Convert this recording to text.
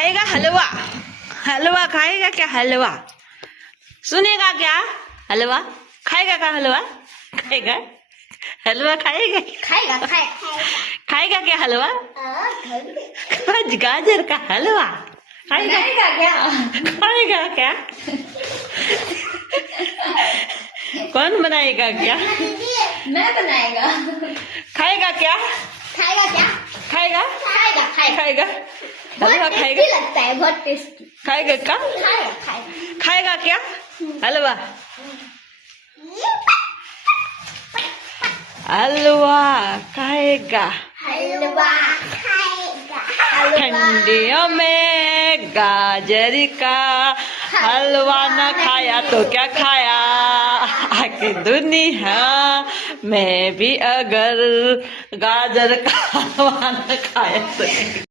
खाएगा हलवा? हलवा खाएगा क्या? हलवा सुनेगा क्या? हलवा खाएगा क्या? हलवा खाएगा? हलवा खाएगा? खाएगा खाएगा क्या हलवा? आज गाजर का हलवा खाएगा? क्या? खाएगा क्या? कौन बनाएगा क्या? मैं बनाएगा। खाएगा क्या? खाएगा क्या? खाएगा? खाएगा खाएगा? हलवा बहुत खाएगा? टेस्टी लगता है, बहुत टेस्टी। खाएगा क्या? खाएगा खाएगा क्या? हलवा हलवा खाएगा? हलवा खाएगा। ठंडियों में गाजर का हलवा न खाया तो क्या खाया? आके दुनिया में भी अगर गाजर का हलवा न खाया तो